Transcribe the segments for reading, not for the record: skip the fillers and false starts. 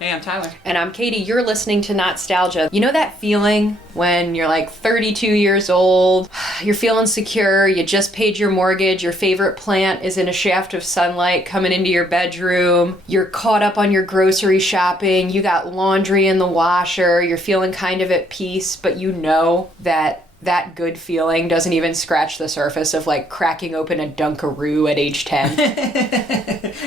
Hey, I'm Tyler. And I'm Katie. You're listening to Not-Stalgia. You know that feeling when you're like 32 years old, you're feeling secure, you just paid your mortgage, your favorite plant is in a shaft of sunlight coming into your bedroom, you're caught up on your grocery shopping, you got laundry in the washer, you're feeling kind of at peace, but you know that good feeling doesn't even scratch the surface of like cracking open a Dunkaroo at age 10.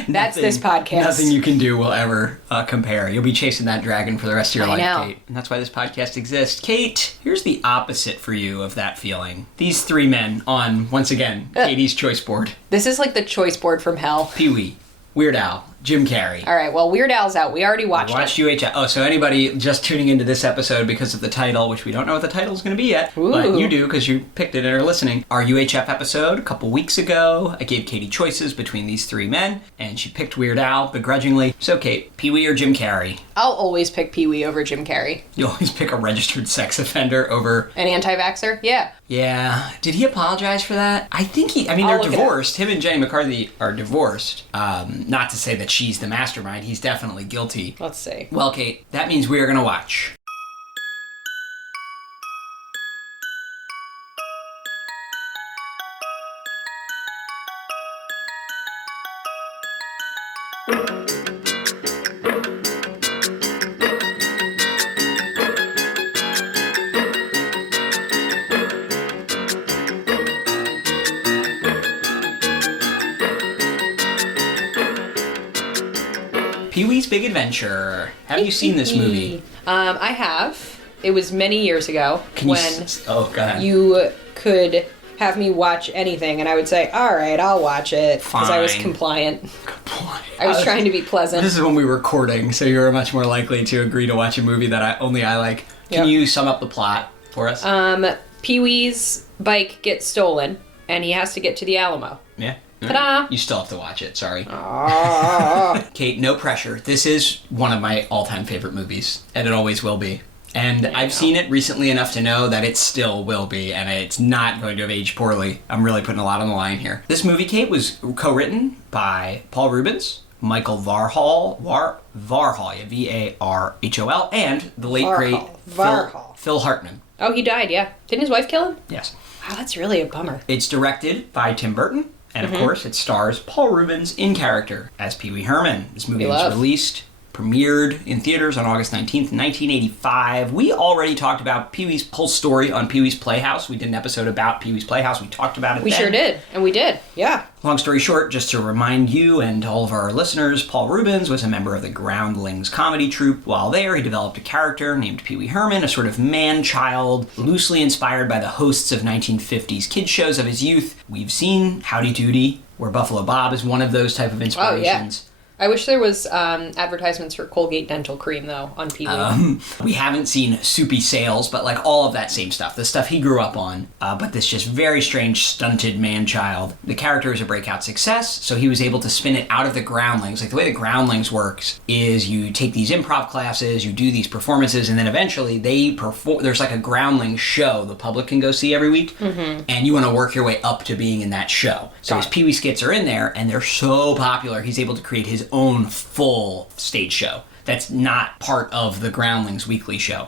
That's this podcast. Nothing you can do will ever compare. You'll be chasing that dragon for the rest of your life, know. Kate. And that's why this podcast exists. Kate, here's the opposite for you of that feeling. These three men on, once again, Katie's choice board. This is like the choice board from hell. Pee-wee, Weird Al, Jim Carrey. All right, well, Weird Al's out. We already watched Watched it. UHF. Oh, so anybody just tuning into this episode because of the title, which we don't know what the title's going to be yet, but you do because you picked it and are listening. Our UHF episode a couple weeks ago, I gave Katie choices between these three men, and she picked Weird Al begrudgingly. So, Kate, Pee-wee or Jim Carrey? I'll always pick Pee-wee over Jim Carrey. You always pick a registered sex offender over... An anti-vaxxer? Yeah. Yeah. Did he apologize for that? I think they're divorced. Him and Jenny McCarthy are divorced. Not to say that she's the mastermind. He's definitely guilty. Let's see. Well, Kate, that means we are going to watch. Pee-wee's Big Adventure. Have you seen this movie? I have. It was many years ago Go ahead. you could have me watch anything, and I would say, all right, I'll watch it, because I was Fine. compliant. I was trying to be pleasant. This is when we were courting, so you're much more likely to agree to watch a movie that I like. Can you sum up the plot for us? Pee-wee's bike gets stolen, and he has to get to the Alamo. Yeah. Ta-da! You still have to watch it, sorry. Ah. Kate, no pressure. This is one of my all-time favorite movies, and it always will be. And I've seen it recently enough to know that it still will be, and it's not going to have aged poorly. I'm really putting a lot on the line here. This movie, Kate, was co-written by Paul Rubens, Michael Varhol, Varhol, and the late, great Phil Hartman. Oh, he died, yeah. Didn't his wife kill him? Yes. Wow, that's really a bummer. It's directed by Tim Burton, and of course, it stars Paul Rubens in character as Pee-wee Herman. This movie was premiered in theaters on August 19th, 1985. We already talked about Pee-wee's whole story on Pee-wee's Playhouse. We did an episode about Pee-wee's Playhouse. We talked about it We sure did, and we did, yeah. Long story short, just to remind you and all of our listeners, Paul Rubens was a member of the Groundlings comedy troupe. While there, he developed a character named Pee-wee Herman, a sort of man-child, loosely inspired by the hosts of 1950s kids shows of his youth. We've seen Howdy Doody, where Buffalo Bob is one of those type of inspirations. Oh, yeah. I wish there was advertisements for Colgate Dental Cream, though, on Pee-wee. We haven't seen Soupy Sales, but like all of that same stuff, the stuff he grew up on, but this just very strange, stunted man-child. The character is a breakout success, so he was able to spin it out of the Groundlings. Like the way the Groundlings works is you take these improv classes, you do these performances, and then eventually they perform. There's like a Groundlings show the public can go see every week, and you want to work your way up to being in that show. So his Pee-wee skits are in there, and they're so popular, he's able to create his own full stage show that's not part of the Groundlings weekly show.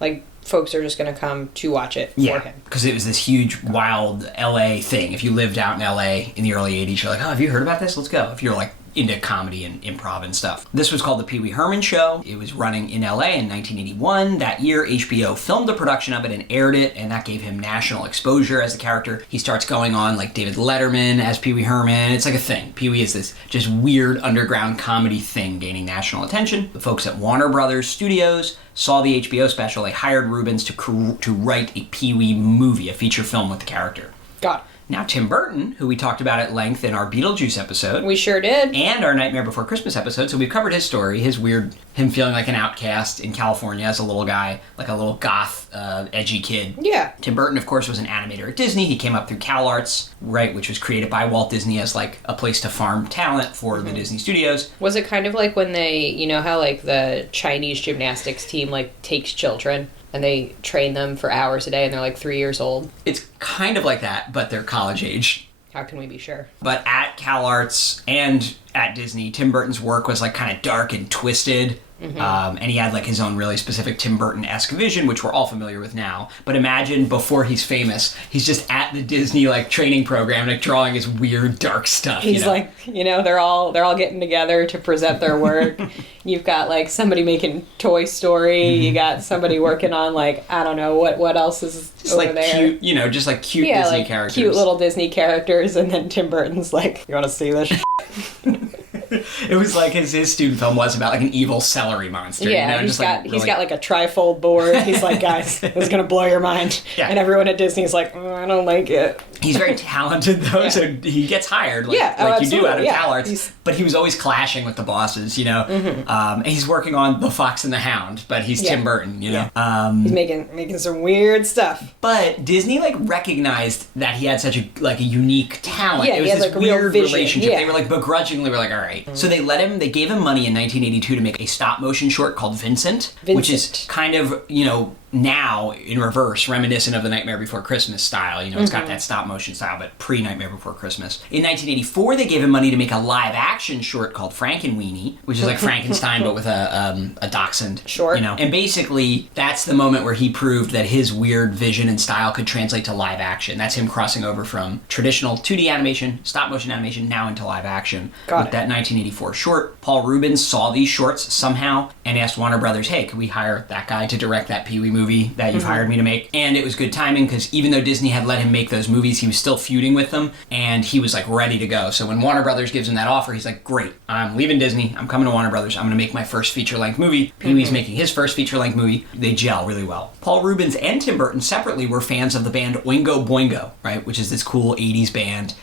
Like, folks are just going to come to watch it for him. Because it was this huge, wild LA thing. If you lived out in LA in the early 80s, you're like, oh, have you heard about this? Let's go. If you're like into comedy and improv and stuff. This was called The Pee-wee Herman Show. It was running in LA in 1981. That year, HBO filmed a production of it and aired it, and that gave him national exposure as a character. He starts going on like David Letterman as Pee-wee Herman. It's like a thing. Pee-wee is this just weird underground comedy thing gaining national attention. The folks at Warner Brothers Studios saw the HBO special. They hired Rubens to write a Pee-wee movie, a feature film with the character. Got it. Now, Tim Burton, who we talked about at length in our Beetlejuice episode. We sure did. And our Nightmare Before Christmas episode, so we've covered his story, his weird, him feeling like an outcast in California as a little guy, like a little goth, edgy kid. Yeah. Tim Burton, of course, was an animator at Disney. He came up through CalArts, right, which was created by Walt Disney as like a place to farm talent for the Disney studios. Was it kind of like when they, you know how like the Chinese gymnastics team like takes children and they train them for hours a day and they're like 3 years old? It's kind of like that, but they're college age. How can we be sure? But at CalArts and at Disney, Tim Burton's work was like kind of dark and twisted. And he had like his own really specific Tim Burton-esque vision, which we're all familiar with now. But imagine before he's famous, he's just at the Disney like training program, like drawing his weird dark stuff. He's like, they're all getting together to present their work. You've got like somebody making Toy Story. You got somebody working on like, I don't know what else is just over like there. cute, just like cute Disney characters. Cute little Disney characters, and then Tim Burton's like, you want to see this? It was like his student film was about like an evil celery monster. Yeah, he's got like a trifold board. He's like, guys, this is gonna blow your mind. Yeah. And everyone at Disney's like, I don't like it. He's very talented though, so he gets hired like you do out of CalArts. But he was always clashing with the bosses, and he's working on The Fox and the Hound, but he's Tim Burton, he's making some weird stuff. But Disney like recognized that he had such a unique talent. Yeah, it was this like weird relationship. Yeah. They were like begrudgingly were like, all right. So they gave him money in 1982 to make a stop motion short called Vincent, which is kind of, now in reverse, reminiscent of the Nightmare Before Christmas style. It's got that stop motion style, but pre-Nightmare Before Christmas. In 1984, they gave him money to make a live action short called Frankenweenie, which is like Frankenstein but with a dachshund. Short. And basically, that's the moment where he proved that his weird vision and style could translate to live action. That's him crossing over from traditional 2D animation, stop motion animation, now into live action. With that 1984 short. Paul Rubens saw these shorts somehow and asked Warner Brothers, hey, could we hire that guy to direct that Pee-wee movie that you've hired me to make? And it was good timing because even though Disney had let him make those movies, he was still feuding with them and he was like ready to go. So when Warner Brothers gives him that offer, he's like, great, I'm leaving Disney, I'm coming to Warner Brothers, I'm going to make my first feature-length movie. Pee-wee's making his first feature-length movie. They gel really well. Paul Rubens and Tim Burton separately were fans of the band Oingo Boingo, right, which is this cool 80s band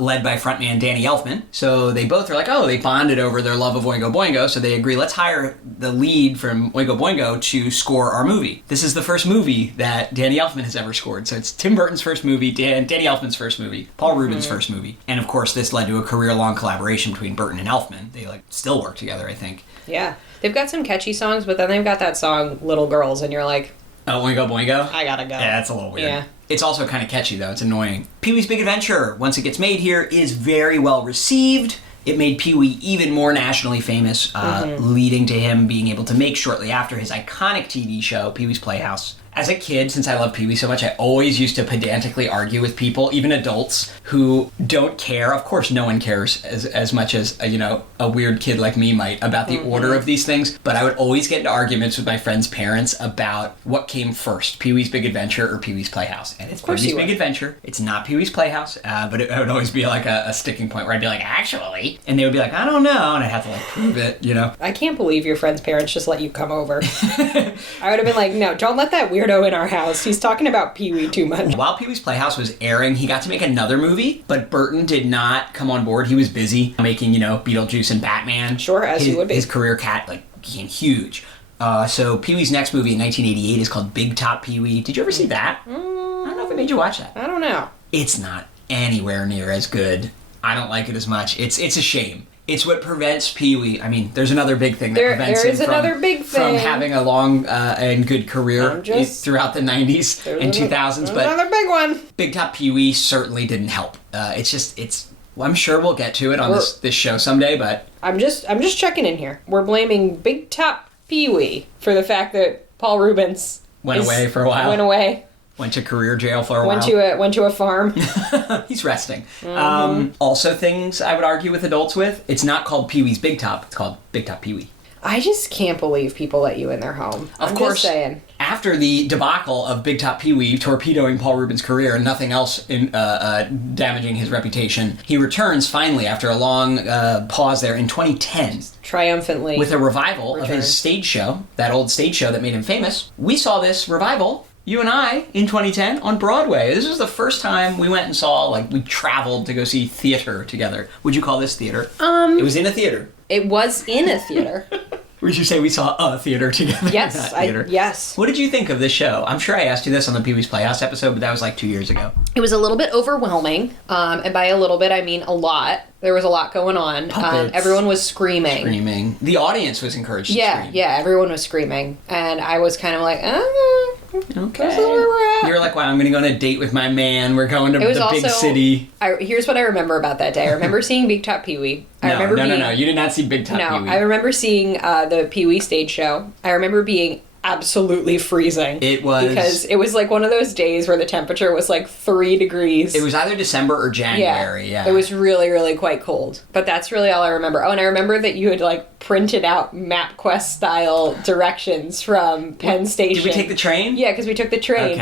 led by frontman Danny Elfman. So they both are like, they bonded over their love of Oingo Boingo, so they agree, let's hire the lead from Oingo Boingo to score our movie. This is the first movie that Danny Elfman has ever scored. So it's Tim Burton's first movie, Danny Elfman's first movie, Paul Rubens' first movie. And of course, this led to a career-long collaboration between Burton and Elfman. They still work together, I think. Yeah. They've got some catchy songs, but then they've got that song, Little Girls, and you're like... Oh, Oingo Boingo? I gotta go. Yeah, that's a little weird. Yeah. It's also kind of catchy, though. It's annoying. Pee-wee's Big Adventure, once it gets made here, is very well received. It made Pee-wee even more nationally famous, leading to him being able to make shortly after his iconic TV show, Pee-wee's Playhouse. As a kid, since I love Pee-wee so much, I always used to pedantically argue with people, even adults, who don't care. Of course, no one cares as much as, a weird kid like me might about the order of these things. But I would always get into arguments with my friends' parents about what came first, Pee-wee's Big Adventure or Pee-wee's Playhouse. And it's Pee-wee's Big Adventure. It's not Pee-wee's Playhouse, but it would always be like a sticking point where I'd be like, actually. And they would be like, I don't know. And I'd have to prove it, I can't believe your friends' parents just let you come over. I would have been like, no, don't let that weirdo in our house. He's talking about Pee-wee too much. While Pee-wee's Playhouse was airing, he got to make another movie, but Burton did not come on board. He was busy making, Beetlejuice and Batman. Sure, as he would be. His career became huge. So Pee-wee's next movie in 1988 is called Big Top Pee-wee. Did you ever see that? I don't know if it made you watch that. I don't know. It's not anywhere near as good. I don't like it as much. It's a shame. It's what prevents Pee-wee. I mean, there's another big thing that prevents him from having a long and good career throughout the 90s and 2000s. But another big one. Big Top Pee-wee certainly didn't help. Well, I'm sure we'll get to it on this show someday, but... I'm just checking in here. We're blaming Big Top Pee-wee for the fact that Paul Rubens... Went away for a while. Went away. Went to career jail for a while. Went to a farm. He's resting. Also things I would argue with adults with. It's not called Pee-wee's Big Top. It's called Big Top Pee-wee. I just can't believe people let you in their home. Of course, just saying. After the debacle of Big Top Pee-wee torpedoing Paul Rubens' career and nothing else damaging his reputation, he returns finally after a long pause there in 2010. Triumphantly. With a revival of his stage show, that old stage show that made him famous. We saw this revival, you and I, in 2010 on Broadway. This was the first time we went and saw, we traveled to go see theater together. Would you call this theater? It was in a theater. It was in a theater. Would you say we saw a theater together? Yes, yes. What did you think of this show? I'm sure I asked you this on the Pee-wee's Playhouse episode, but that was 2 years ago. It was a little bit overwhelming, and by a little bit I mean a lot. There was a lot going on. Everyone was screaming. The audience was encouraged to scream. Yeah, everyone was screaming, and I was kind of like, Okay. This is where we're at. You're like, wow, I'm going to go on a date with my man. We're going to It was the big also- city. Here's what I remember about that day. I remember seeing Big Top Pee-wee. No. You did not see Big Top No, Pee-wee. I remember seeing the Pee-wee stage show. I remember being absolutely freezing. It was... Because it was like one of those days where the temperature was like 3 degrees. It was either December or January, yeah. It was really, really quite cold. But that's really all I remember. Oh, and I remember that you had like printed out MapQuest style directions from Penn Station. Did we take the train? Yeah, because we took the train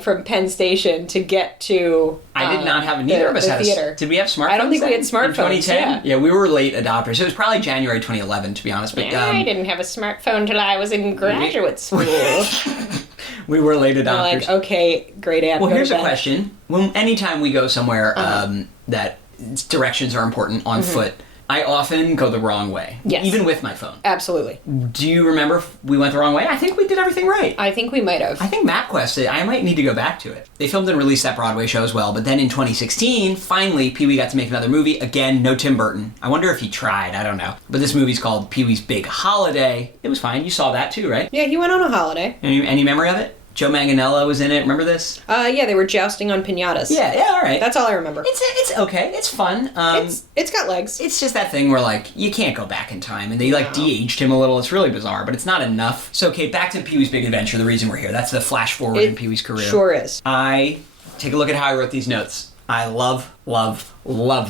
from Penn Station to get to I did not have neither of us had theater. Did we have smartphones? I don't think we then? had smartphones. In 2010? Yeah. We were late adopters. It was probably January 2011, to be honest. But I didn't have a smartphone till I was in graduate school. we were late adopters. We're like, okay, great aunt. Well, go here's to a bed. question. Anytime we go somewhere that directions are important on foot, I often go the wrong way. Yes. Even with my phone. Absolutely. Do you remember if we went the wrong way? I think we did everything right. I think we might have. I think MapQuest, I might need to go back to it. They filmed and released that Broadway show as well, but then in 2016, finally, Pee-wee got to make another movie. Again, no Tim Burton. I wonder if he tried, I don't know. But this movie's called Pee-wee's Big Holiday. It was fine. You saw that too, right? Yeah, he went on a holiday. Any memory of it? Joe Manganiello was in it. Remember this? Yeah, they were jousting on piñatas. Yeah, all right. That's all I remember. It's okay. It's fun. It's got legs. It's just that thing where, like, you can't go back in time, and they, like, de-aged him a little. It's really bizarre, but it's not enough. So, Kate, back to Pee-wee's Big Adventure, the reason we're here. That's the flash forward in Pee-wee's career. Sure is. Take a look at how I wrote these notes. I love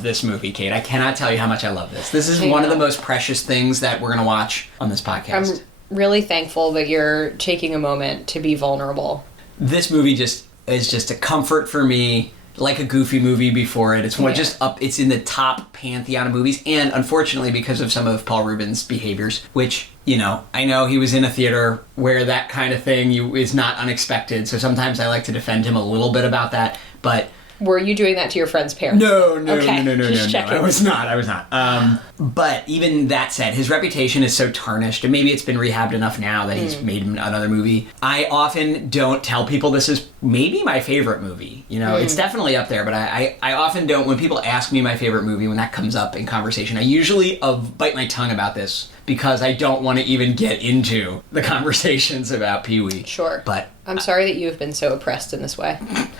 this movie, Kate. I cannot tell you how much I love this. This is one of the most precious things that we're going to watch on this podcast. I'm really thankful that you're taking a moment to be vulnerable. This movie is just a comfort for me, like a Goofy movie before it. It's more just up. It's in the top pantheon of movies, and unfortunately, because of some of Paul Rubens' behaviors, which, you know, I know he was in a theater where that kind of thing is not unexpected. So sometimes I like to defend him a little bit about that, but. Were you doing that to your friend's parents? No. Just checking. I was not. But even that said, his reputation is so tarnished, and maybe it's been rehabbed enough now that he's made another movie. I often don't tell people this is maybe my favorite movie. You know, it's definitely up there, but I often don't. When people ask me my favorite movie, when that comes up in conversation, I usually bite my tongue about this because I don't want to even get into the conversations about Pee-wee. Sure. But I'm sorry that you have been so oppressed in this way.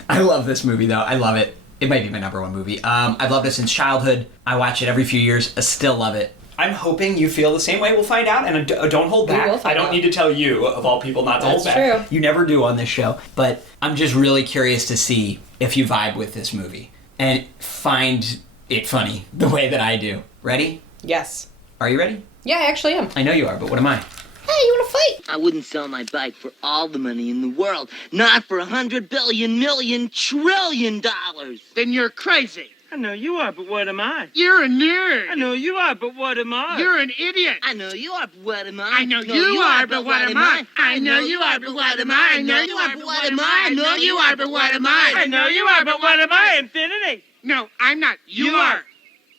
I love this movie, though. I love it. It might be my number one movie. I've loved it since childhood. I watch it every few years. I still love it. I'm hoping you feel the same way. We'll find out, and don't hold back. We will find I don't out. need to tell you, of all people, not to hold back. That's true. You never do on this show. But I'm just really curious to see if you vibe with this movie and find it funny the way that I do. Ready? Yes. Are you ready? Yeah, I actually am. I know you are, but what am I? Hey, you want to fight? I wouldn't sell my bike for all the money in the world. Not for $100 billion, million, trillion dollars. Then you're crazy. I know you are, but what am I? You're a nerd. I know you are, but what am I? You're an idiot. I know you are, but what am I? I know you are, but what am I? I know you are, but what am I? I know you are, but what am I? I know you are, but what am I? I know you are, but what am I? Infinity. No, I'm not. You are.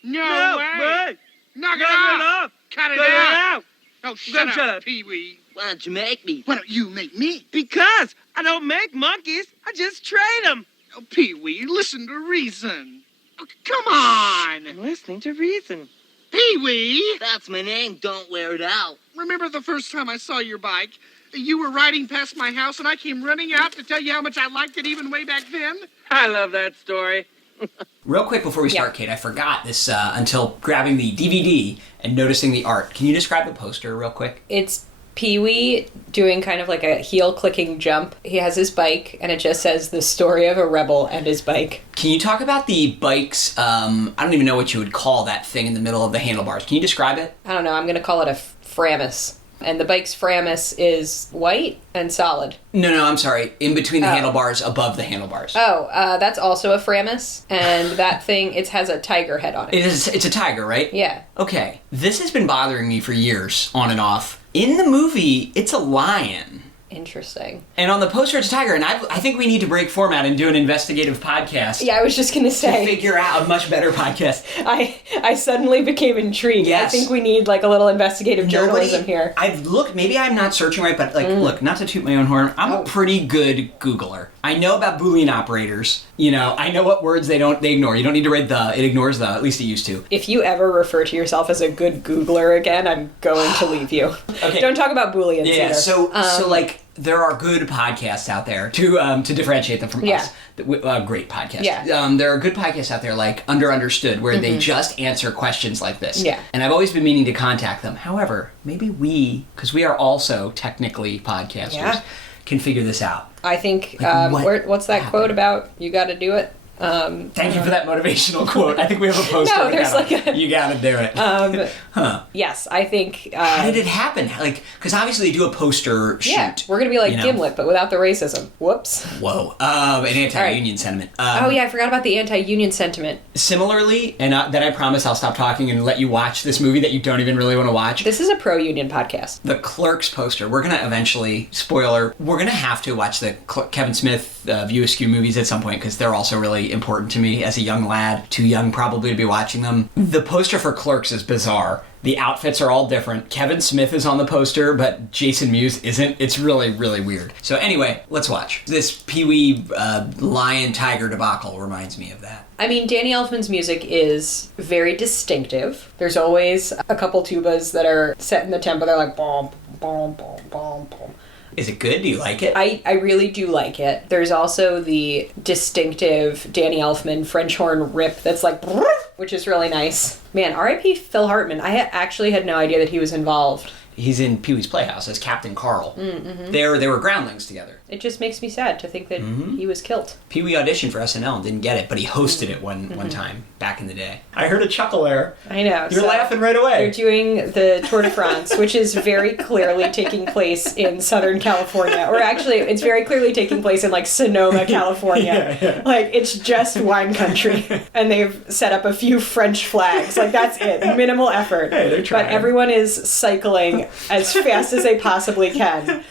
No way. Wait. Knock it Cut it off. off. Cut it Cut it out. out. Oh, shut up, Pee-wee. Why don't you make me? Why don't you make me? Because I don't make monkeys. I just trade them. Oh, Pee-wee, listen to reason. Oh, come on. I'm listening to reason. Pee-wee. That's my name. Don't wear it out. Remember the first time I saw your bike? You were riding past my house and I came running out to tell you how much I liked it even way back then? I love that story. Real quick before we start, Kate, I forgot this until grabbing the DVD and noticing the art. Can you describe the poster real quick? It's Pee-wee doing kind of like a heel-clicking jump. He has his bike, and it just says the story of a rebel and his bike. Can you talk about the bike's, I don't even know what you would call that thing in the middle of the handlebars. Can you describe it? I don't know, I'm going to call it a Framus. And the bike's Framus is white and solid. No, I'm sorry. In between the handlebars, above the handlebars. Oh, that's also a Framus. And that thing, it has a tiger head on it. It's a tiger, right? Yeah. Okay. This has been bothering me for years, on and off. In the movie, it's a lion. Interesting. And on the poster, it's a tiger. And I think we need to break format and do an investigative podcast. Yeah, I was just going to To say. figure out a much better podcast. I suddenly became intrigued. Yes. I think we need like a little investigative journalism here. I've looked, maybe I'm not searching right, but look, not to toot my own horn, I'm a pretty good Googler. I know about Boolean operators. You know, I know what words they ignore. You don't need to read the, it ignores the, at least it used to. If you ever refer to yourself as a good Googler again, I'm going to leave you. Okay. Don't talk about Booleans Yeah, either. so like there are good podcasts out there to differentiate them from us. Great podcasts. Yeah. There are good podcasts out there like Understood where they just answer questions like this. Yeah. And I've always been meaning to contact them. However, maybe we, because we are also technically podcasters, can figure this out. I think, what's that happened? quote about? You got to do it? Thank you for that motivational quote. I think we have a poster. No, there's you gotta do it. Yes, I think... How did it happen? Like, because obviously they do a poster shoot. Yeah, we're going to be like Gimlet, but without the racism. Whoops. Whoa. An anti-union sentiment. I forgot about the anti-union sentiment. Similarly, and then I promise I'll stop talking and let you watch this movie that you don't even really want to watch. This is a pro-union podcast. The Clerks poster. We're going to eventually, spoiler, we're going to have to watch the Kevin Smith View Askew movies at some point because they're also really important to me as a young lad. Too young probably to be watching them. The poster for Clerks is bizarre. The outfits are all different. Kevin Smith is on the poster, but Jason Mewes isn't. It's really, really weird. So anyway, let's watch. This Pee-wee lion-tiger debacle reminds me of that. I mean, Danny Elfman's music is very distinctive. There's always a couple tubas that are set in the tempo. They're like, boom, boom, boom, boom, boom. Is it good? Do you like it? I really do like it. There's also the distinctive Danny Elfman French horn rip that's like, which is really nice. Man, R.I.P. Phil Hartman. I actually had no idea that he was involved. He's in Pee-wee's Playhouse as Captain Carl. Mm-hmm. They were groundlings together. It just makes me sad to think that he was killed. Pee-wee auditioned for SNL and didn't get it, but he hosted it one time back in the day. I heard a chuckle there. I know. You're laughing right away. They're doing the Tour de France, which is very clearly taking place in Southern California. Or actually, it's very clearly taking place in, like, Sonoma, California. Yeah. Like, it's just wine country. And they've set up a few French flags. Like, that's it. Minimal effort. Hey, they're trying. But everyone is cycling as fast as they possibly can.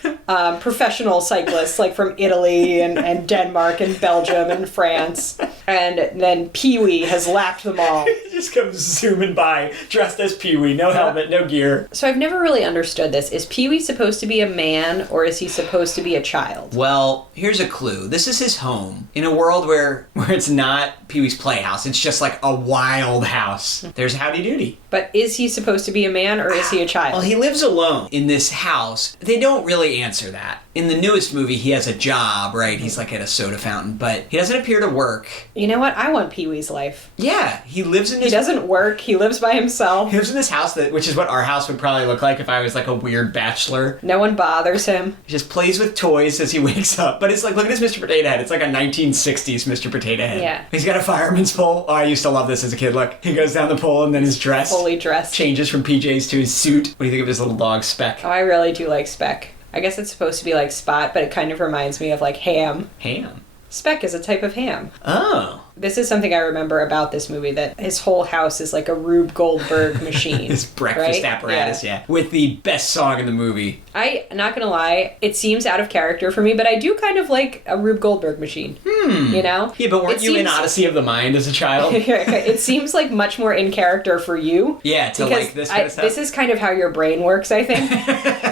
Professional cyclists, like from Italy and Denmark and Belgium and France. And then Pee-wee has lapped them all. He just comes zooming by, dressed as Pee-wee, no helmet, no gear. So I've never really understood this. Is Pee-wee supposed to be a man, or is he supposed to be a child? Well, here's a clue. This is his home. In a world where it's not Pee-wee's Playhouse, it's just like a wild house. There's Howdy Doody. But is he supposed to be a man, or is he a child? Well, he lives alone in this house. They don't really answer that. In the newest movie, he has a job, right? He's like at a soda fountain, but he doesn't appear to work. You know what? I want Pee-wee's life. Yeah, he lives in this... He doesn't work. He lives by himself. He lives in this house, which is what our house would probably look like if I was like a weird bachelor. No one bothers him. He just plays with toys as he wakes up. But it's like, look at his Mr. Potato Head. It's like a 1960s Mr. Potato Head. Yeah. He's got a fireman's pole. Oh, I used to love this as a kid. Look, he goes down the pole and then his dress... Fully dressed. Changes from PJs to his suit. What do you think of his little dog, Speck? Oh, I really do like Speck. I guess it's supposed to be like Spot, but it kind of reminds me of like ham. Ham? Speck is a type of ham. Oh. This is something I remember about this movie, that his whole house is like a Rube Goldberg machine. His breakfast apparatus, yeah. With the best song in the movie. Not gonna lie, it seems out of character for me, but I do kind of like a Rube Goldberg machine. You know? Yeah, but weren't you in Odyssey of the Mind as a child? It seems like much more in character for you. Yeah, to like this kind of stuff. This is kind of how your brain works, I think.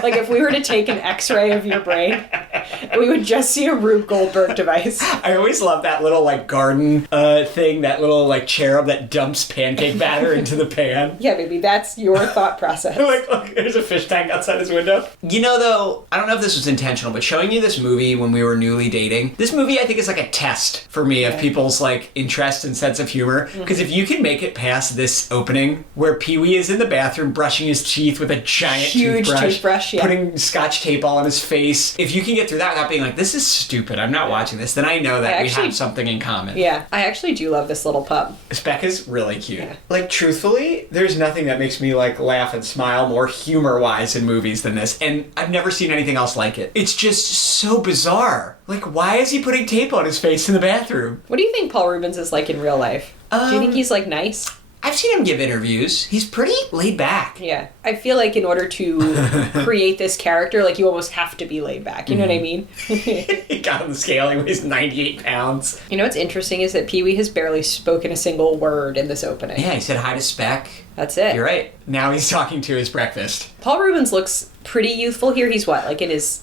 Like if we were to take an x-ray of your brain, we would just see a Rube Goldberg device. I always love that little like garden thing, that little like cherub that dumps pancake batter into the pan. Yeah, baby, that's your thought process. Like, look, there's a fish tank outside his window. You know, though, I don't know if this was intentional, but showing you this movie when we were newly dating, this movie I think is like a test for me of people's like interest and sense of humor. Because if you can make it past this opening where Pee-wee is in the bathroom brushing his teeth with a giant huge toothbrush, putting scotch tape all on his face, if you can get through that without being like, this is stupid, I'm not watching this, then I know that we have something in common. Yeah, I actually do love this little pup. Speck is really cute. Yeah. Like, truthfully, there's nothing that makes me like laugh and smile more humor-wise in movies than this, and I've never seen anything else like it. It's just so bizarre. Like, why is he putting tape on his face in the bathroom? What do you think Paul Rubens is like in real life? Do you think he's like nice? I've seen him give interviews. He's pretty laid back. Yeah. I feel like in order to create this character, like you almost have to be laid back. You know what I mean? He got on the scale, he weighs 98 pounds. You know what's interesting is that Pee-wee has barely spoken a single word in this opening. Yeah, he said hi to Speck. That's it. You're right. Now he's talking to his breakfast. Paul Rubens looks pretty youthful here. He's what, like in his...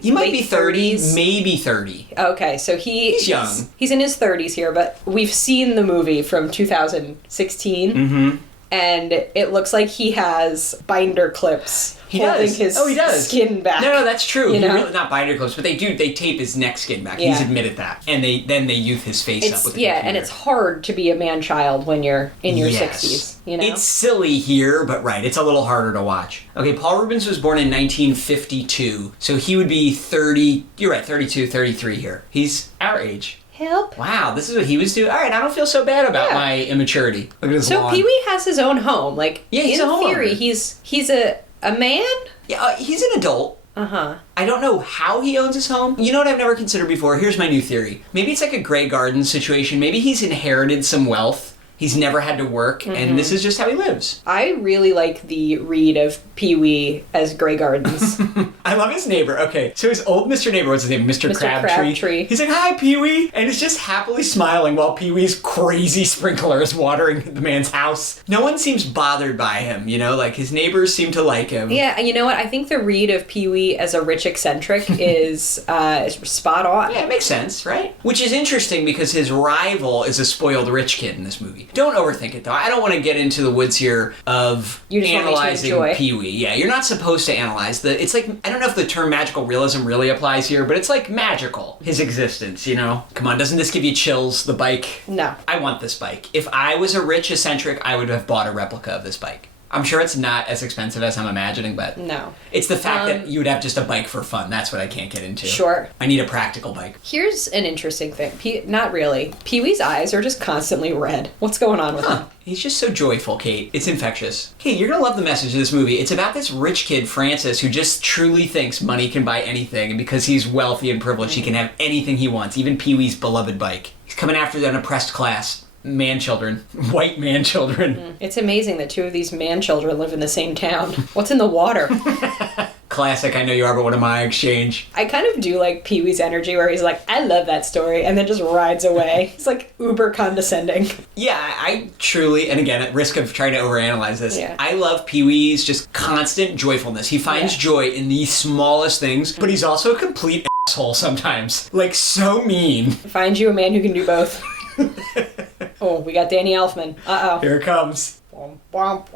He might late be 30, 30s? maybe 30. Okay, so He's young. He's in his 30s here, but we've seen the movie from 2016. and it looks like he has binder clips He holding does. his He does. skin back. No, that's true. You know? Really, not binder clips, but they tape his neck skin back. Yeah. He's admitted that. And they youth his face up with the and computer. it's hard to be a man-child when you're in your Yes. 60s, you know? It's silly here, but right, it's a little harder to watch. Okay, Paul Rubens was born in 1952, so he would be 30, you're right, 32, 33 here. He's our age. Help. Wow, this is what he was doing. All right, I don't feel so bad about my immaturity. Look at his So lawn. Pee-wee has his own home. Like, Yeah, he's in a homeowner. theory, he's a man? Yeah, he's an adult. Uh-huh. I don't know how he owns his home. You know what I've never considered before? Here's my new theory. Maybe it's like a Grey Garden situation. Maybe he's inherited some wealth. He's never had to work, and this is just how he lives. I really like the read of Pee-wee as Grey Gardens. I love his neighbor. Okay, so his old Mr. Neighbor, what's his name? Mr. Crabtree. He's like, hi, Pee-wee. And he's just happily smiling while Pee-wee's crazy sprinkler is watering the man's house. No one seems bothered by him, you know? Like, his neighbors seem to like him. Yeah, and you know what? I think the read of Pee-wee as a rich eccentric is spot on. Yeah, it makes sense, right? Which is interesting because his rival is a spoiled rich kid in this movie. Don't overthink it, though. I don't want to get into the woods here of You just want me to analyzing enjoy. Pee-wee. Yeah, you're not supposed to analyze it's like, I don't know if the term magical realism really applies here, but it's like magical, his existence, you know? Come on, doesn't this give you chills, the bike? No. I want this bike. If I was a rich eccentric, I would have bought a replica of this bike. I'm sure it's not as expensive as I'm imagining, but No. it's the fact that you would have just a bike for fun. That's what I can't get into. Sure. I need a practical bike. Here's an interesting thing. Not really. Pee-wee's eyes are just constantly red. What's going on with him? He's just so joyful, Kate. It's infectious. Kate, you're gonna love the message of this movie. It's about this rich kid, Francis, who just truly thinks money can buy anything, and because he's wealthy and privileged, he can have anything he wants, even Pee-wee's beloved bike. He's coming after an oppressed class. Man-children. White man-children. It's amazing that two of these man-children live in the same town. What's in the water? Classic, I know you are, but what am I? Exchange. I kind of do like Pee-wee's energy where he's like, I love that story, and then just rides away. He's like uber condescending. Yeah, I truly, and again, at risk of trying to overanalyze this, Yeah. I love Pee-wee's just constant joyfulness. He finds joy in the smallest things, but he's also a complete asshole sometimes. Like, so mean. Find you a man who can do both. Oh, we got Danny Elfman. Uh-oh. Here it comes. That's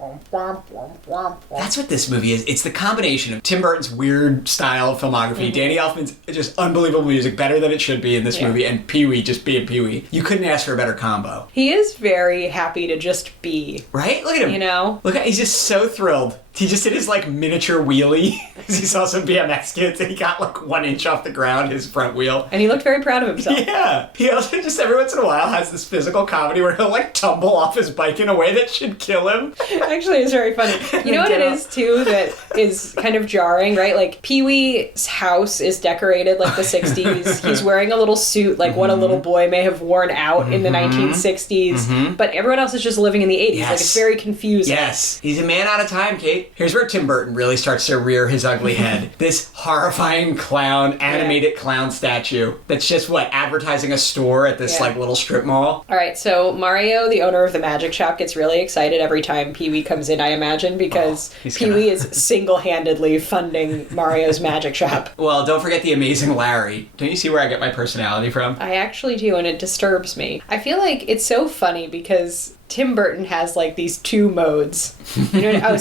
what this movie is. It's the combination of Tim Burton's weird style filmography, Danny Elfman's just unbelievable music, better than it should be in this movie, and Pee-wee just being Pee-wee. You couldn't ask for a better combo. He is very happy to just be. Right? Look at him. You know? Look at, he's just so thrilled. He just did his like miniature wheelie because he saw some BMX kids and he got like 1 inch off the ground, his front wheel. And he looked very proud of himself. Yeah. He also just every once in a while has this physical comedy where he'll like tumble off his bike in a way that should kill him. Actually, it's very funny. You know what it is, too, that is kind of jarring, right? Like, Pee-wee's house is decorated like the 60s. He's wearing a little suit like what a little boy may have worn out in the 1960s. But everyone else is just living in the 80s. Yes. Like, it's very confusing. Yes. He's a man out of time, Kate. Here's where Tim Burton really starts to rear his ugly head. This horrifying clown, animated clown statue that's just, advertising a store at this, like, little strip mall? All right, so Mario, the owner of the magic shop, gets really excited every time Pee-wee comes in, I imagine, because Pee-wee is single-handedly funding Mario's magic shop. Well, don't forget the amazing Larry. Don't you see where I get my personality from? I actually do, and it disturbs me. I feel like it's so funny because Tim Burton has like these two modes. You know?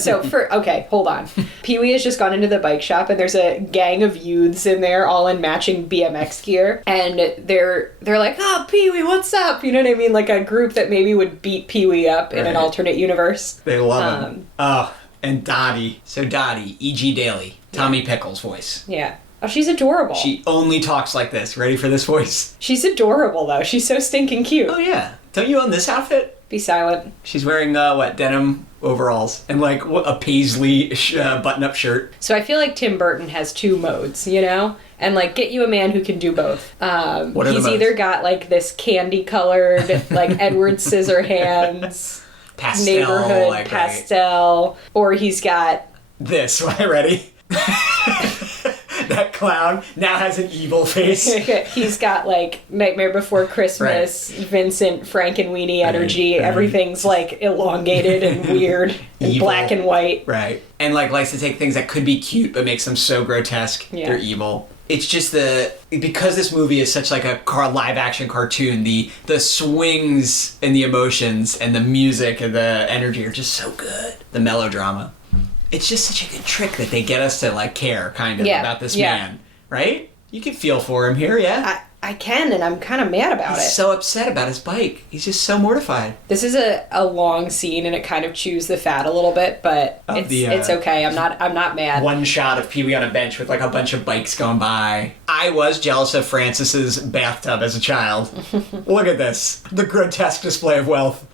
Okay, hold on. Pee-wee has just gone into the bike shop and there's a gang of youths in there all in matching BMX gear. And they're like, oh, Pee-wee, what's up? You know what I mean? Like a group that maybe would beat Pee-wee up in an alternate universe. They love him. Oh, and Dottie. So Dottie, E.G. Daly, Tommy Pickles' voice. Yeah. Oh, she's adorable. She only talks like this. Ready for this voice? She's adorable, though. She's so stinking cute. Oh, yeah. Don't you own this outfit? Be silent. She's wearing, denim overalls and, like, a paisley button-up shirt. So I feel like Tim Burton has two modes, you know? And, like, get you a man who can do both. What are the he's modes? either got, like, this candy-colored, like, Edward Scissorhands, Pastel. neighborhood like, pastel, or he's got... This. Ready? That clown now has an evil face. He's got, like, Nightmare Before Christmas, Vincent Frankenweenie energy. Everything's, like, elongated and weird and Evil. black and white. Right. And, like, likes to take things that could be cute but makes them so grotesque. Yeah. They're evil. It's just because this movie is such like a live action cartoon, the swings and the emotions and the music and the energy are just so good. The melodrama. It's just such a good trick that they get us to like care kind of about this man, right? You can feel for him here, yeah? I can, and I'm kind of mad about it. He's so upset about his bike. He's just so mortified. This is a long scene, and it kind of chews the fat a little bit, but it's okay. I'm not mad. One shot of Pee-wee on a bench with like a bunch of bikes going by. I was jealous of Francis's bathtub as a child. Look at this. The grotesque display of wealth.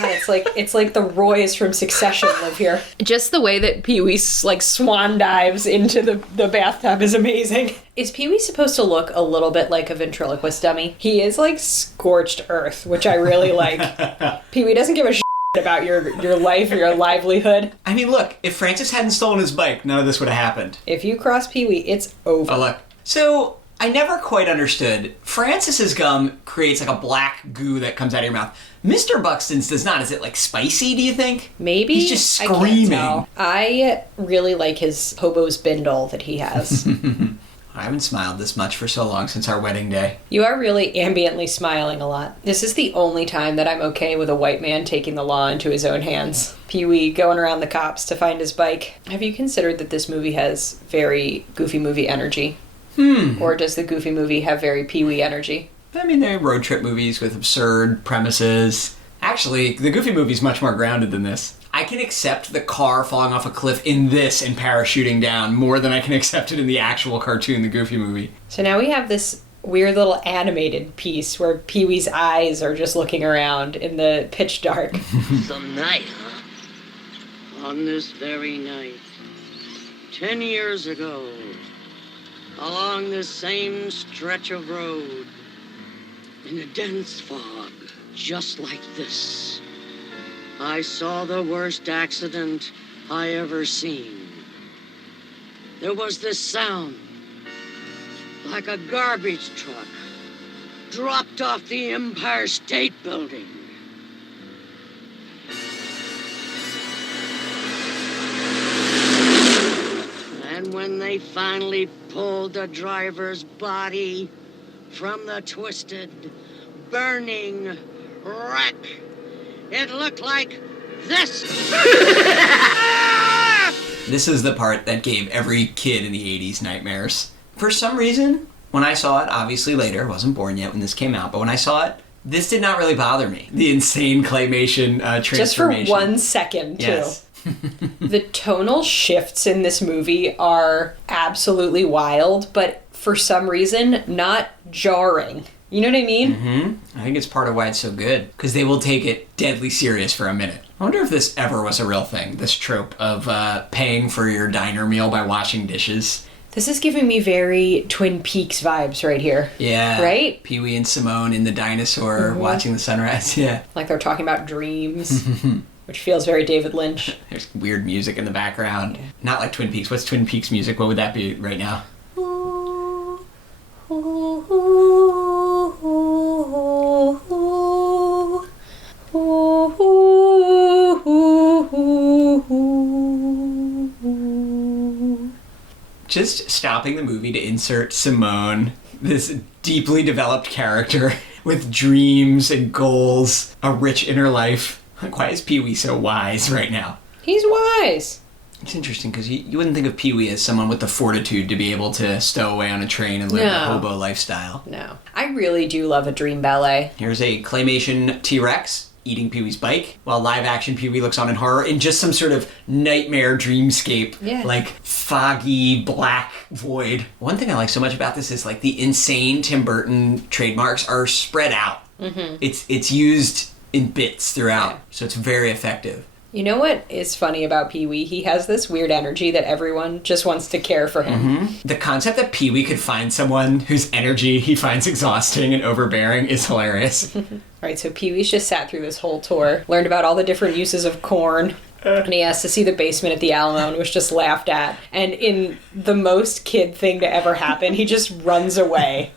God, it's like the Roys from Succession live here. Just the way that Pee-wee like swan dives into the bathtub is amazing. Is Pee-wee supposed to look a little bit like a ventriloquist dummy? He is like scorched earth, which I really like. Pee-wee doesn't give a shit about your life or your livelihood. I mean, look, if Francis hadn't stolen his bike, none of this would have happened. If you cross Pee-wee, it's over. Oh, look. So, I never quite understood. Francis's gum creates like a black goo that comes out of your mouth. Mr. Buxton's does not. Is it like spicy, do you think? Maybe. He's just screaming. I really like his hobo's bindle that he has. I haven't smiled this much for so long since our wedding day. You are really ambiently smiling a lot. This is the only time that I'm okay with a white man taking the law into his own hands. Pee-wee going around the cops to find his bike. Have you considered that this movie has very Goofy movie energy? Or does the Goofy movie have very Pee-wee energy? I mean, they're road trip movies with absurd premises. Actually, the Goofy movie's much more grounded than this. I can accept the car falling off a cliff in this and parachuting down more than I can accept it in the actual cartoon, the Goofy movie. So now we have this weird little animated piece where Pee-wee's eyes are just looking around in the pitch dark. Some night, huh? On this very night, 10 years ago, along this same stretch of road, in a dense fog, just like this, I saw the worst accident I ever seen. There was this sound, like a garbage truck dropped off the Empire State Building. And when they finally pulled the driver's body from the twisted, burning wreck, it looked like this. This is the part that gave every kid in the 80s nightmares. For some reason, when I saw it, obviously later, I wasn't born yet when this came out, but when I saw it, this did not really bother me. The insane claymation transformation. Just for 1 second, too. Yes. The tonal shifts in this movie are absolutely wild, but for some reason, not jarring. You know what I mean? Mm-hmm. I think it's part of why it's so good, because they will take it deadly serious for a minute. I wonder if this ever was a real thing, this trope of paying for your diner meal by washing dishes. This is giving me very Twin Peaks vibes right here. Yeah. Right? Pee-wee and Simone in the dinosaur watching the sunrise. Yeah. Like they're talking about dreams, which feels very David Lynch. There's weird music in the background. Yeah. Not like Twin Peaks. What's Twin Peaks music? What would that be right now? Just stopping the movie to insert Simone, this deeply developed character with dreams and goals, a rich inner life. Like, why is Pee-wee so wise right now? He's wise. It's interesting because you wouldn't think of Pee-wee as someone with the fortitude to be able to stow away on a train and live the hobo lifestyle. No. I really do love a dream ballet. Here's a claymation T-Rex eating Pee-wee's bike, while live-action Pee-wee looks on in horror in just some sort of nightmare dreamscape, like foggy black void. One thing I like so much about this is like the insane Tim Burton trademarks are spread out. Mm-hmm. It's used in bits throughout, so it's very effective. You know what is funny about Pee-wee? He has this weird energy that everyone just wants to care for him. Mm-hmm. The concept that Pee-wee could find someone whose energy he finds exhausting and overbearing is hilarious. Right, so Pee-wee's just sat through this whole tour, learned about all the different uses of corn, and he has to see the basement at the Alamo and was just laughed at. And in the most kid thing to ever happen, he just runs away.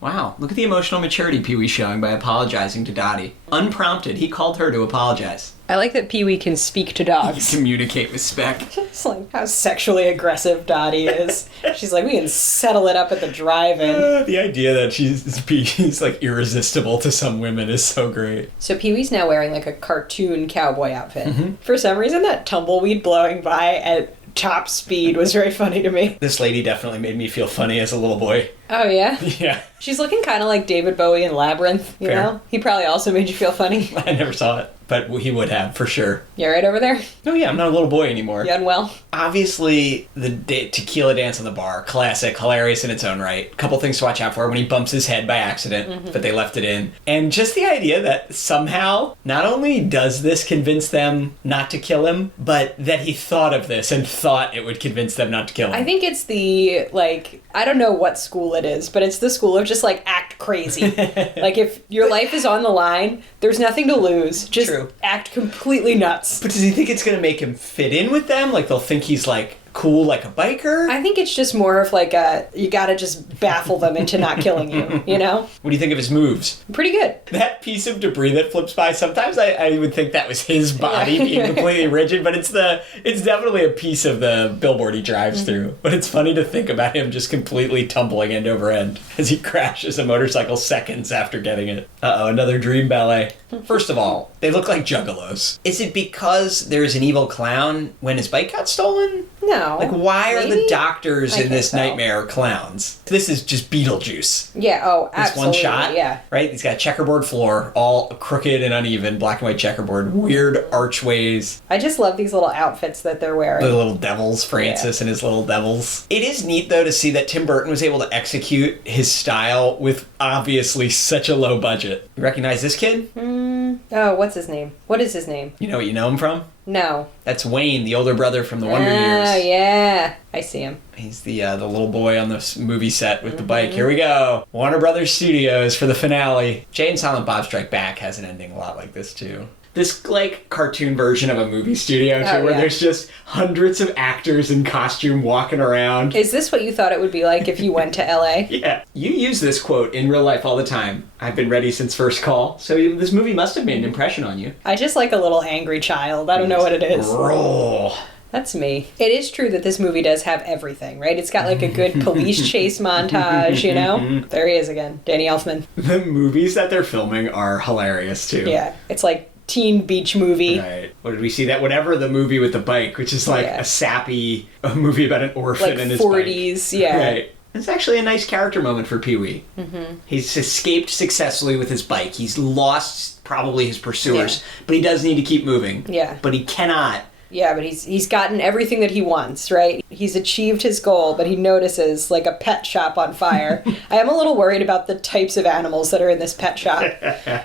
Wow, look at the emotional maturity Pee-wee's showing by apologizing to Dottie. Unprompted, he called her to apologize. I like that Pee-wee can speak to dogs. Communicate with Speck. It's like how sexually aggressive Dottie is. She's like, we can settle it up at the drive-in. The idea that he's like irresistible to some women is so great. So Pee-wee's now wearing like a cartoon cowboy outfit. For some reason, that tumbleweed blowing by at top speed was very funny to me. This lady definitely made me feel funny as a little boy. Oh, yeah? Yeah. She's looking kind of like David Bowie in Labyrinth, you Fair. know? He probably also made you feel funny. I never saw it, but he would have, for sure. You right over there? Oh yeah, I'm not a little boy anymore. You unwell? Obviously, the tequila dance on the bar, classic, hilarious in its own right. Couple things to watch out for when he bumps his head by accident, but they left it in. And just the idea that somehow, not only does this convince them not to kill him, but that he thought of this and thought it would convince them not to kill him. I think it's the, like, I don't know what school it is, but it's the school of just, like, act crazy. Like, if your life is on the line, there's nothing to lose. Just True. act completely nuts. But does he think it's going to make him fit in with them? Like, they'll think he's, like, cool like a biker? I think it's just more of, like, you gotta just baffle them into not killing you, you know? What do you think of his moves? Pretty good. That piece of debris that flips by, sometimes I would think that was his body being completely rigid, but it's definitely a piece of the billboard he drives through. But it's funny to think about him just completely tumbling end over end as he crashes a motorcycle seconds after getting it. Uh-oh, another dream ballet. First of all, they look like juggalos. Is it because there's an evil clown when his bike got stolen? No. Like, why are the Maybe? doctors I in this think so. nightmare clowns? This is just Beetlejuice. Yeah, oh, This absolutely. one shot, Yeah. right? He's got a checkerboard floor, all crooked and uneven, black and white checkerboard, weird archways, I just love these little outfits that they're wearing. the little devils, Francis and his little devils. It is neat, though, to see that Tim Burton was able to execute his style with obviously such a low budget. You recognize this kid? Oh, what's his name? What is his name? You know what you know him from? No. That's Wayne, the older brother from the Wonder Oh, Years. yeah. I see him. He's the little boy on the movie set with the bike. Here we go. Warner Brothers Studios for the finale. Jay and Silent Bob Strike Back has an ending a lot like this, too. This, like, cartoon version of a movie studio, too, Oh, where yeah. there's just hundreds of actors in costume walking around. Is this what you thought it would be like if you went to LA? Yeah. You use this quote in real life all the time. I've been ready since first call. So this movie must have made an impression on you. I just like a little angry child. I don't know what it is. Roll. That's me. It is true that this movie does have everything, right? It's got like a good police chase montage, you know? There he is again, Danny Elfman. The movies that they're filming are hilarious, too. Yeah, it's like teen beach movie. Right. What did we see? That whatever the movie with the bike, which is like Yeah. a sappy movie about an orphan Like and his 40s, bike. yeah. Right. It's actually a nice character moment for Pee-wee. Mm-hmm. He's escaped successfully with his bike. He's lost probably his pursuers, but he does need to keep moving. Yeah. But he cannot. Yeah, but he's gotten everything that he wants, right? He's achieved his goal, but he notices like a pet shop on fire. I am a little worried about the types of animals that are in this pet shop.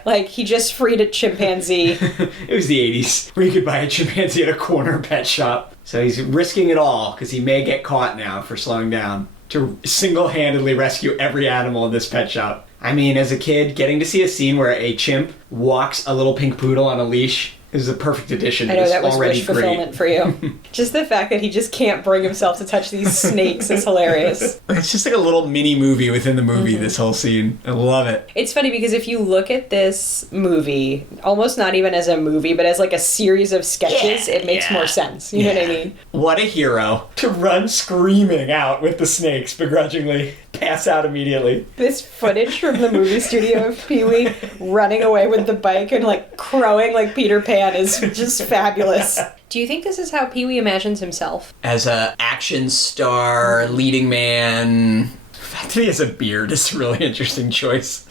Like, he just freed a chimpanzee. It was the 80s, where you could buy a chimpanzee at a corner pet shop. So he's risking it all, because he may get caught now for slowing down, to single-handedly rescue every animal in this pet shop. I mean, as a kid, getting to see a scene where a chimp walks a little pink poodle on a leash is a perfect addition. I know, that was already wish fulfillment for you. Just the fact that he just can't bring himself to touch these snakes is hilarious. It's just like a little mini movie within the movie, this whole scene. I love it. It's funny because if you look at this movie, almost not even as a movie, but as like a series of sketches, it makes more sense. You know what I mean? What a hero. To run screaming out with the snakes begrudgingly. Pass out immediately. This footage from the movie studio of Pee-wee running away with the bike and like crowing like Peter Pan is just fabulous. Do you think this is how Pee-wee imagines himself? As a action star, leading man. The fact that he has a beard is a really interesting choice.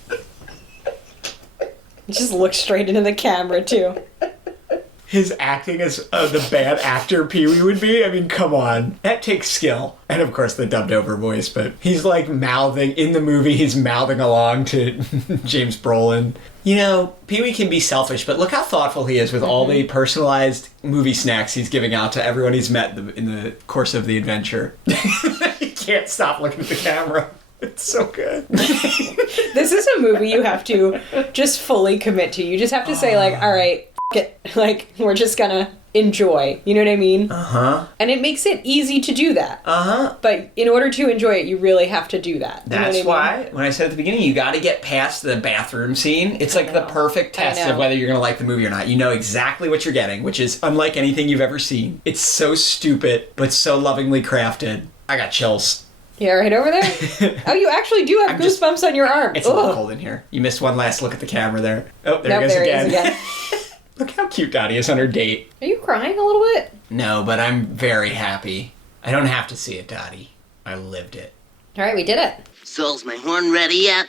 Just look straight into the camera too. His acting as the bad actor Pee-wee would be, I mean, come on. That takes skill. And of course the dubbed over voice, but he's like mouthing, in the movie, he's mouthing along to James Brolin. You know, Pee-wee can be selfish, but look how thoughtful he is with all the personalized movie snacks he's giving out to everyone he's met in the course of the adventure. You can't stop looking at the camera. It's so good. This is a movie you have to just fully commit to. You just have to say like, all right, it. Like, we're just gonna enjoy. You know what I mean? Uh-huh. And it makes it easy to do that. Uh-huh. But in order to enjoy it, you really have to do that. You know That's what I mean? why, when I said at the beginning, you got to get past the bathroom scene. It's like the perfect test know. of whether you're going to like the movie or not. You know exactly what you're getting, which is unlike anything you've ever seen. It's so stupid, but so lovingly crafted. I got chills. Yeah, right over there? Oh, you actually do have goosebumps on your arm. It's a little cold in here. You missed one last look at the camera there. Oh, there Nope, it goes there again. It is again. Look how cute Dottie is on her date. Are you crying a little bit? No, but I'm very happy. I don't have to see it, Dottie. I lived it. All right, we did it. So is my horn ready yet?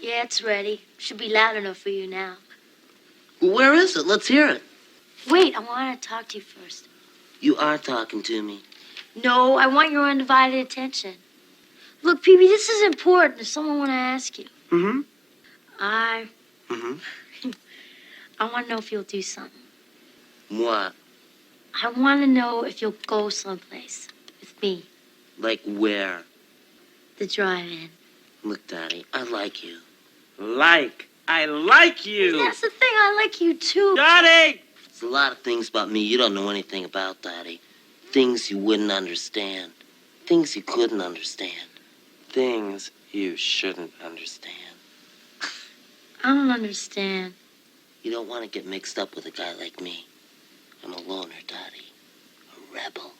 Yeah, it's ready. Should be loud enough for you now. Well, where is it? Let's hear it. Wait, I want to talk to you first. You are talking to me. No, I want your undivided attention. Look, Pee-wee, this is important. There's someone I want to ask you. Mm-hmm. I Mm-hmm. want to know if you'll do something. What? I want to know if you'll go someplace with me. Like where? The drive-in. Look, Daddy, I like you. I like you. That's the thing. I like you, too. Daddy! There's a lot of things about me you don't know anything about, Daddy. Things you wouldn't understand. Things you couldn't understand. Things you shouldn't understand. I don't understand. You don't want to get mixed up with a guy like me. I'm a loner, Daddy. A rebel.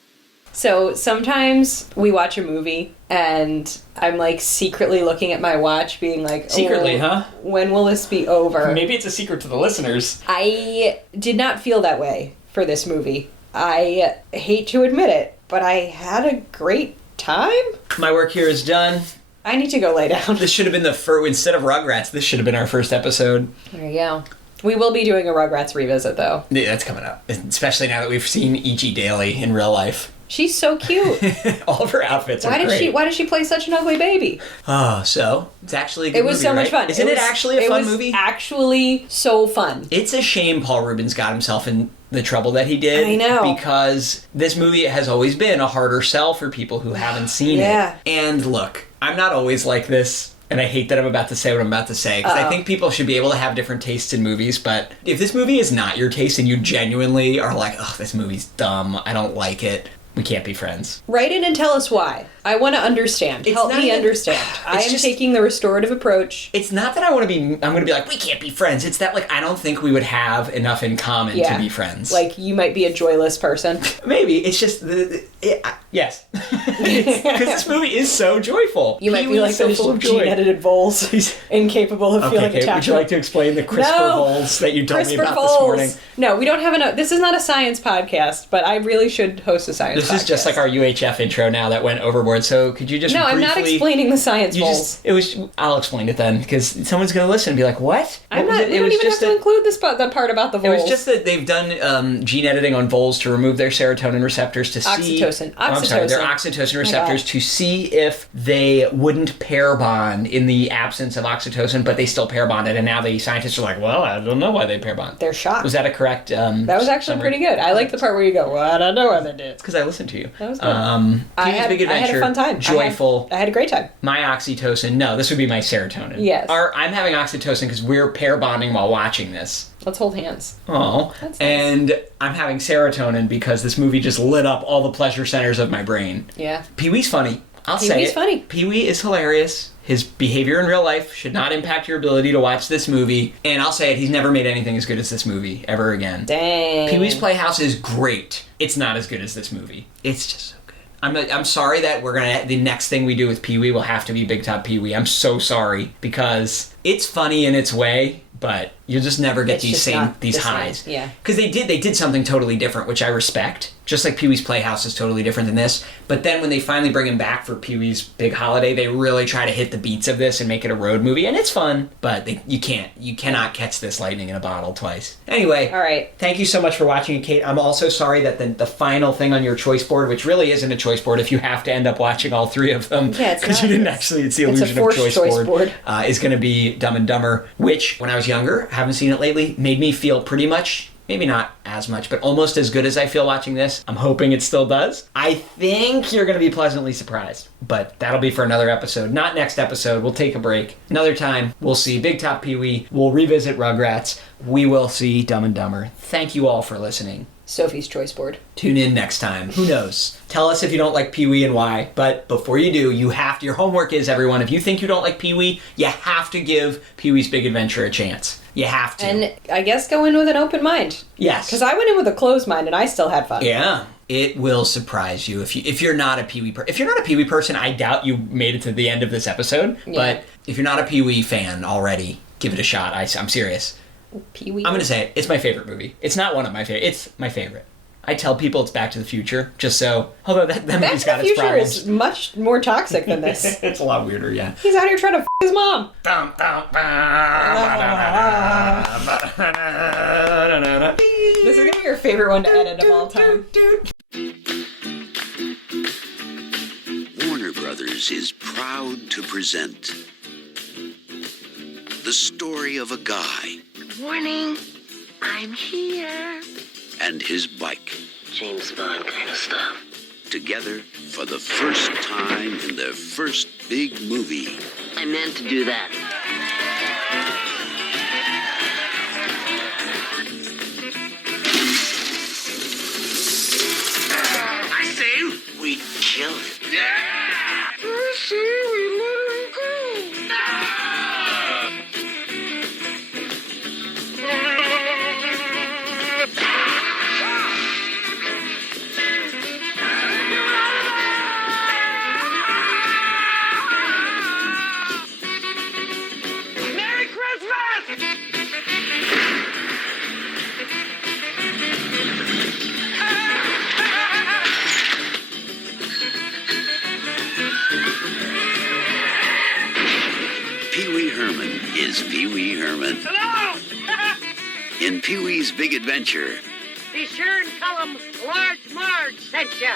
So sometimes we watch a movie and I'm like secretly looking at my watch being like, Secretly, oh, huh? When will this be over? Maybe it's a secret to the listeners. I did not feel that way for this movie. I hate to admit it, but I had a great time. My work here is done. I need to go lay down. This should have been the first, instead of Rugrats, this should have been our first episode. There you go. We will be doing a Rugrats revisit though. Yeah, that's coming up. Especially now that we've seen E.G. Daily in real life. She's so cute. All of her outfits are great. Why did she play such an ugly baby? Oh, so it's actually a good It was movie, so much right? fun. Isn't it actually a fun movie? It was actually so fun. It's a shame Paul Rubens got himself in the trouble that he did. I know. Because this movie has always been a harder sell for people who haven't seen Yeah. it. And look, I'm not always like this. And I hate that I'm about to say what I'm about to say, because I think people should be able to have different tastes in movies, but if this movie is not your taste and you genuinely are like, oh, this movie's dumb, I don't like it, we can't be friends. Write in and tell us why. I want to understand. It's Help not me even- understand. I am just- taking the restorative approach. It's not that I'm going to be like, we can't be friends. It's that, like, I don't think we would have enough in common to be friends. Like, you might be a joyless person. Maybe. It's just, yes. Because this movie is so joyful. You might be Pee-wee's like so those full of joy. gene-edited voles, incapable of feeling Okay, attachment. would you like to explain the CRISPR voles that you told me about this morning? No, we don't have enough. This is not a science podcast, but I really should host a science podcast. This is just like our UHF intro now that went overboard. So could you just No, I'm briefly... not explaining the science voles. I'll explain it then, because someone's going to listen and be like, what? I'm not. We don't even have to include this the part about the It voles. was just that they've done gene editing on voles to remove their serotonin receptors to see... Oxytocin. Oh, I'm sorry, their oxytocin receptors to see if they wouldn't pair bond in the absence of oxytocin, but they still pair bonded. And now the scientists are like, well, I don't know why they pair bond. They're shocked. Was that a correct That was actually pretty good. I like the part where you go, well, I don't know why they did. It's because I listened to you. That was good. I had a fun time. Joyful. I had a great time. My oxytocin. No, this would be my serotonin. Yes. I'm having oxytocin because we're pair bonding while watching this. Let's hold hands. Oh. That's nice. And I'm having serotonin because this movie just lit up all the pleasure centers of my brain. Yeah. Pee-wee's funny. I'll say it. Pee-wee's funny. Pee-wee is hilarious. His behavior in real life should not impact your ability to watch this movie. And I'll say it, he's never made anything as good as this movie ever again. Dang. Pee-wee's Playhouse is great. It's not as good as this movie. It's just so good. I'm sorry that the next thing we do with Pee-wee will have to be Big Top Pee-wee. I'm so sorry because it's funny in its way, but you'll just never get these highs. Yeah. Because they did something totally different, which I respect. Just like Pee-wee's Playhouse is totally different than this. But then when they finally bring him back for Pee-wee's Big Holiday, they really try to hit the beats of this and make it a road movie. And it's fun, but you cannot catch this lightning in a bottle twice. Anyway. All right. Thank you so much for watching it, Kate. I'm also sorry that the final thing on your choice board, which really isn't a choice board if you have to end up watching all three of them. Yeah, it's because not. you didn't actually, it's the It's a illusion of forced choice board. is going to be Dumb and Dumber, which, when I was younger, haven't seen it lately, made me feel pretty much, maybe not as much, but almost as good as I feel watching this. I'm hoping it still does. I think you're going to be pleasantly surprised, but that'll be for another episode. Not next episode. We'll take a break. Another time, we'll see Big Top Pee-wee. We'll revisit Rugrats. We will see Dumb and Dumber. Thank you all for listening. Sophie's Choice Board. Tune in next time. Who knows? Tell us if you don't like Pee-wee and why. But before you do, you have to, your homework is, everyone, if you think you don't like Pee-wee, you have to give Pee-wee's Big Adventure a chance. You have to. And I guess go in with an open mind. Yes. Because I went in with a closed mind and I still had fun. Yeah. It will surprise you if you're not a Pee-wee if you're not a Pee-wee person. I doubt you made it to the end of this episode. Yeah. But if you're not a Pee-wee fan already, give it a shot. I'm serious. Pee-wee. I'm gonna say it. It's my favorite movie. It's not one of my favorite. It's my favorite. I tell people it's Back to the Future, just so. Although that Back movie's to got the its Future problems. is much more toxic than this. It's a lot weirder, yeah. He's out here trying to f his mom. This is gonna be your favorite one to edit of all time. Warner Brothers is proud to present the story of a guy Good morning. I'm here. and his bike James Bond kind of stuff. together for the first time in their first big movie. I meant to do that. I say we kill it. I say we let him go. Merry Christmas! Pee Wee Herman is Pee Wee Herman. Hello! In Pee Wee's Big Adventure, Be sure and tell them Large Marge sent ya.